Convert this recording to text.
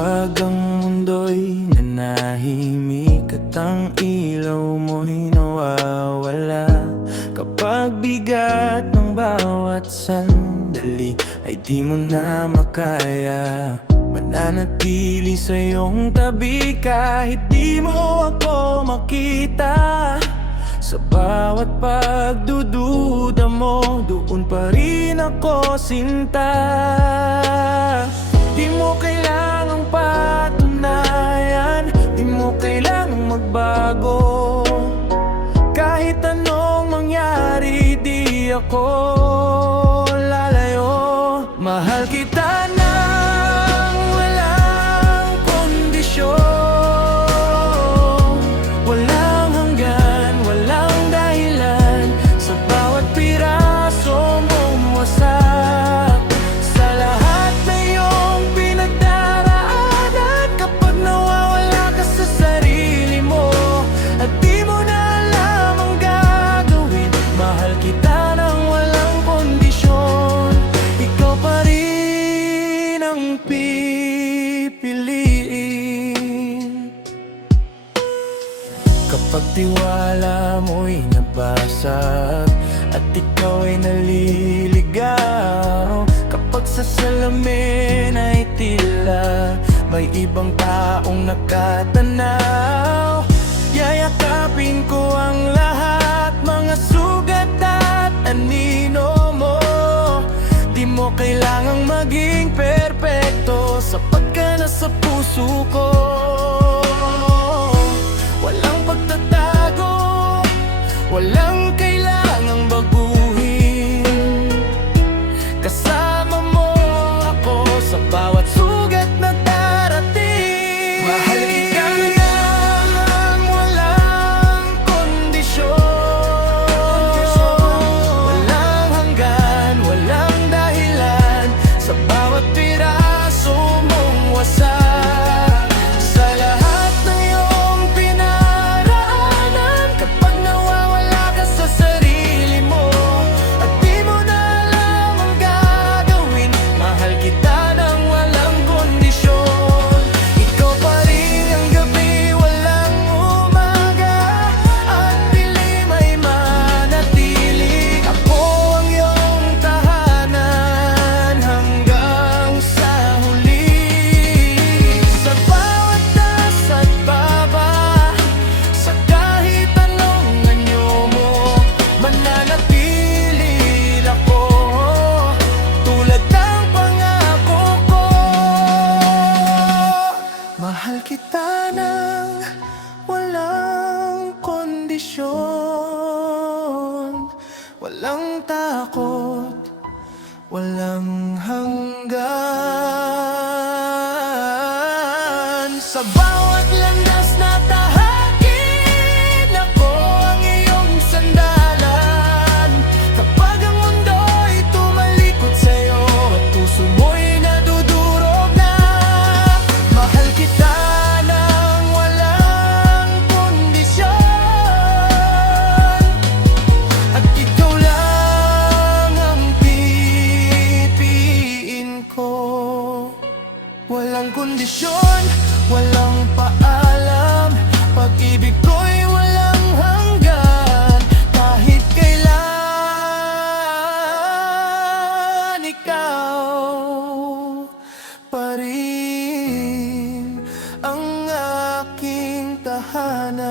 Kapag ang mundo'y nanahimik at ang ilaw mo'y nawawala, kapag bigat ng bawat sandali ay di mo na makaya, mananatili sa iyong tabi kahit di mo ako makita. Sa bawat pagdududa mo, doon pa rin ako, sinta. Di mo kailangang patunayan, di mo kailangang magbago. Kahit anong mangyari, di ako lalayo. Mahal kita nang walang kondisyon, walang hanggan, walang dahilan. Sa bawat piraso mong wasak, sa lahat na iyong pinagdaraanan, kapag nawawala ka sa sarili mo at di mo na alam ang gagawin, mahal kita nang walang kondisyon. Ikaw pa rin ang pipiliin. Kapag tiwala mo'y nabasag at ikaw ay naliligaw, kapag sa salamin ay tila may ibang taong nakatanaw, yayakapin ko ang lahat, mga sugat at anino mo. Di mo kailangang maging perpekto, sapat ka na sa puso ko. Walang pagtatago, walang kailangang baguhin. Kasama mo ako sa bawat sugat na darating. Mahal kita nang walang kondisyon, walang hanggan, walang dahilan. Sa bawat piraso mong wasak, sa lahat ng iyong pinaraanan, kapag nawawala ka sa sarili mo at di mo na alam ang gagawin, mahal kita nang walang kondisyon. Ikaw pa rin ang gabi, walang umaga, at dilim ay manatili. Ako ang iyong tahanan hanggang sa huli. Sa bawat taas at baba, sa kahit anong anyo mo, mananatili ako tulad ng pangako ko. Mahal kita nang walang kondisyon, walang takot, walang hanggan. Sa bawat landas na tahakin, ako ang iyong sandalan. Kapag ang mundo'y tumalikod sa'yo at puso mo'y nadudurog na, mahal kita nang walang kondisyon, at ikaw lang ang pipiliin ko. Walang kondisyon, walang paalam, pag-ibig ko'y walang hanggan. Kahit kailan, ikaw pa rin ang aking tahanan.